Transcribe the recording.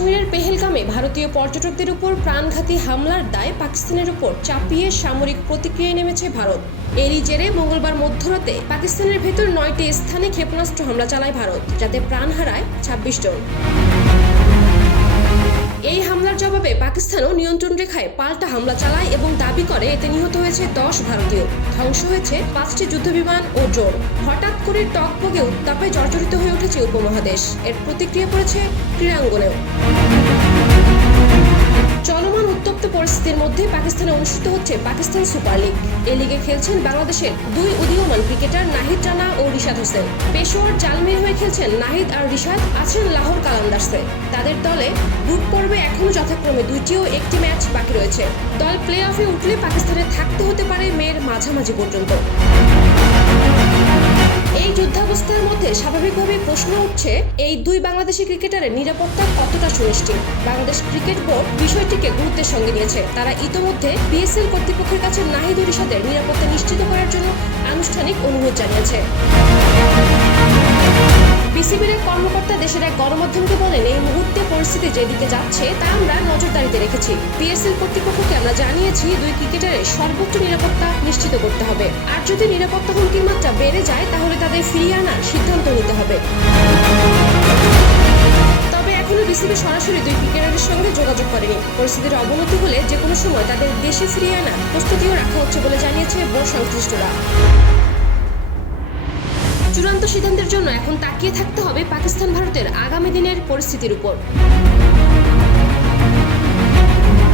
কাশ্মীরের পেহেলগামে ভারতীয় পর্যটকদের উপর প্রাণঘাতী হামলার দায় পাকিস্তানের উপর চাপিয়ে সামরিক প্রতিক্রিয়ায় নেমেছে ভারত। এরই জেরে মঙ্গলবার মধ্যরাতে পাকিস্তানের ভেতর নয়টি স্থানে ক্ষেপণাস্ত্র হামলা চালায় ভারত, যাতে প্রাণ হারায় ছাব্বিশ জন। নিয়ন্ত্রণ রেখায় পাল্টা হামলা চালায় এবং দাবি করে এতে নিহত হয়েছে দশ ভারতীয়। ধ্বংস হয়েছে পাঁচটি যুদ্ধবিমান ও ড্রোন। হঠাৎ করে টকবগে উত্তাপে জর্জরিত হয়ে উঠেছে উপমহাদেশ। এর প্রতিক্রিয়া পড়েছে ক্রীড়াঙ্গনেও। চলমান উত্তপ্ত পরিস্থিতির মধ্যে পাকিস্তানে অনুষ্ঠিত হচ্ছে পাকিস্তান সুপার লিগ। এই লিগে খেলছেন বাংলাদেশের দুই উদীয়মান ক্রিকেটার হোসেন। পেশোয়ার জালমির হয়ে খেলছেন নাহিদ আর রিশাদ। আছেন লাহোর কালান্দার্সে তাদের দলে গ্রুপ পর্বে এখনও যথাক্রমে দুইটি ও একটি ম্যাচ বাকি রয়েছে। দল প্লে অফে উঠলে পাকিস্তানে থাকতে হতে পারে মেয়ের মাঝামাঝি পর্যন্ত। এই যুদ্ধাবস্থার মধ্যে স্বাভাবিকভাবে প্রশ্ন উঠছে, এই দুই বাংলাদেশি ক্রিকেটারের নিরাপত্তা কতটা সুনিশ্চিত? বাংলাদেশ ক্রিকেট বোর্ড বিষয়টিকে গুরুত্বের সঙ্গে নিয়েছে। তারা ইতোমধ্যে বিএসএল কর্তৃপক্ষের কাছে নাহিদ ও রিশাদের নিরাপত্তা নিশ্চিত করার জন্য আনুষ্ঠানিক অনুরোধ জানিয়েছে। এক কর্মকর্তা দেশের এক গণমাধ্যমকে বলেন, এই মুহূর্তে পরিস্থিতি যেদিকে যাচ্ছে, তা আমরা নজরদারিতে রেখেছি। পিএসএল কর্তৃপক্ষকে আমরা জানিয়েছি, দুই ক্রিকেটারের সর্বোচ্চ নিরাপত্তা নিশ্চিত করতে হবে। আর যদি নিরাপত্তা হুমকির মাত্রা বেড়ে যায়, তাহলে তাদের ফিরিয়ে আনার সিদ্ধান্ত নিতে হবে। বিসিবি সরাসরি দুই ক্রিকেটারের সঙ্গে যোগাযোগ করেনি। পরিস্থিতির অবনতি হলে যে কোনো সময় তাদের দেশে ফিরিয়ে আনার প্রস্তুতিও রাখা হচ্ছে বলে জানিয়েছে বোর্ড সংশ্লিষ্টরা। চূড়ান্ত সিদ্ধান্তের জন্য এখন তাকিয়ে থাকতে হবে পাকিস্তান ভারতের আগামী দিনের পরিস্থিতির উপর।